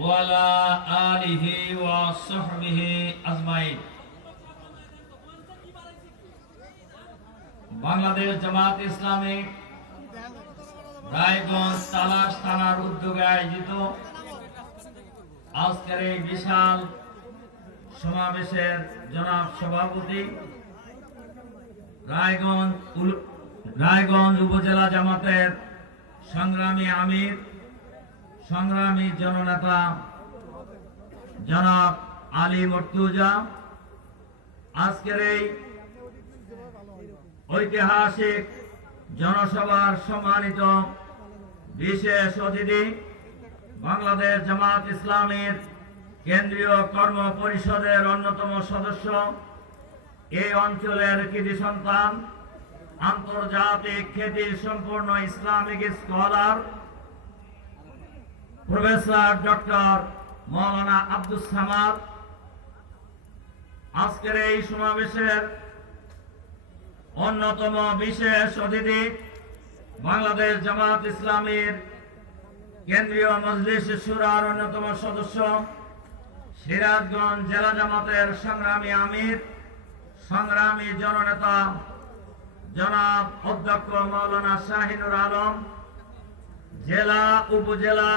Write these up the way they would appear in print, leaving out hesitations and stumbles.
ওয়ালা আলিহি ওয়া সাহবিহি আজমাইন। বাংলাদেশ জামাত ইসলামী রায়গঞ্জ তালাশ থানার উদ্যোগে আয়োজিত আজকের এই বিশাল সমাবেশের জনাব সভাপতি, রায়গঞ্জ উপজেলা জামাতের সংগ্রামী আমির, সংগ্রামী জননেতা জনাব আলী মর্তুজা, আজকের এই ঐতিহাসিক জনসভার সম্মানিত বিশেষ অতিথি, বাংলাদেশ জামাত ইসলামীর কেন্দ্রীয় কর্ম পরিষদের অন্যতম সদস্য, এই অঞ্চলের কৃতি সন্তান, আন্তর্জাতিক খ্যাতি সম্পন্ন ইসলামিক স্কলার প্রফেসর ডক্টর মৌলানা আব্দুস সামাদ, আজকের এই সমাবেশের অন্যতম বিশেষ অতিথি, বাংলাদেশ জামাত ইসলামীর কেন্দ্রীয় মজলিস শুরার অন্যতম সদস্য, সিরাজগঞ্জ জেলা জামাতের সংগ্রামী আমির, সংগ্রামী জননেতা জনাব অধ্যক্ষ মৌলানা শাহিনুর আলম, জেলা উপজেলা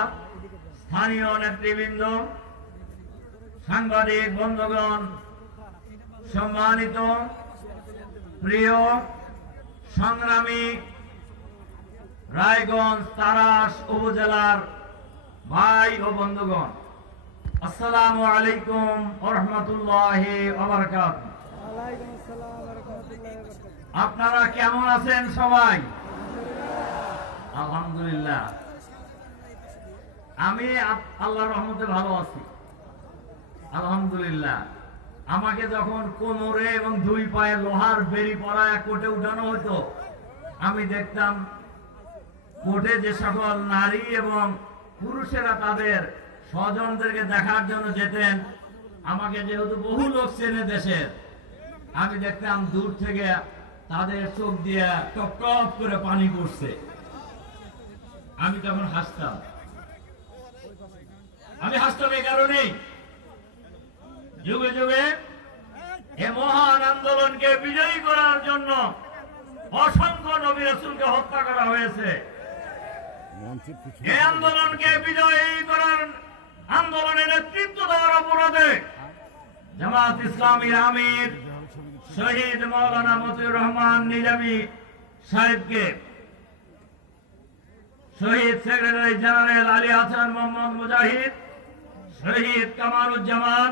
স্থানীয় নেতৃবৃন্দ, সাংবাদিক বন্ধুগণ, সম্মানিত প্রিয় সংগ্রামী রায়গঞ্জ তারাস উপজেলার ভাই ও বন্ধুগণ, আসসালামু আলাইকুম ওয়া রাহমাতুল্লাহি ওয়া বারাকাতুহু। আপনারা কেমন আছেন সবাই? আলহামদুলিল্লাহ, আমি আল্লাহর রহমতে ভালো আছি আলহামদুলিল্লাহ। আমাকে যখন কোমরে এবং দুই পায়ে লোহার বেড়ি পরায় কোর্টে উঠানো হতো, আমি দেখতাম কোর্টে যে সকল নারী এবং পুরুষেরা তাদের স্বজনদেরকে দেখার জন্য যেতেন, আমাকে যেহেতু বহু লোক চেনে দেশের, আমি দেখতাম দূর থেকে তাদের চোখ দিয়ে টপ টপ করে পানি পড়ছে। আমি তখন হাসতাম। আমি হাসতাম এই কারণেই, যুগে যুগে এ মহান আন্দোলনকে বিজয়ী করার জন্য অসংখ্য নবী রাসূলকে হত্যা করা হয়েছে। এই আন্দোলনকে বিজয়ী করার আন্দোলনের নেতৃত্ব দেওয়ার অপরাধে জামাত ইসলামীর আমির শহীদ মৌলানা মতিউর রহমান নিজামী সাহেবকে, শহীদ সেক্রেটারি জেনারেল আলী হাসান মোহাম্মদ মুজাহিদ, শহীদ কামারুজ্জামান,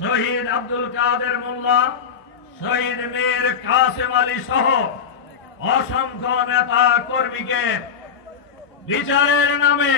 শহীদ আব্দুল কাদের মোল্লা, শহীদ মীর কাসেম আলী সহ অসংখ্য নেতা কর্মীকে বিচারের নামে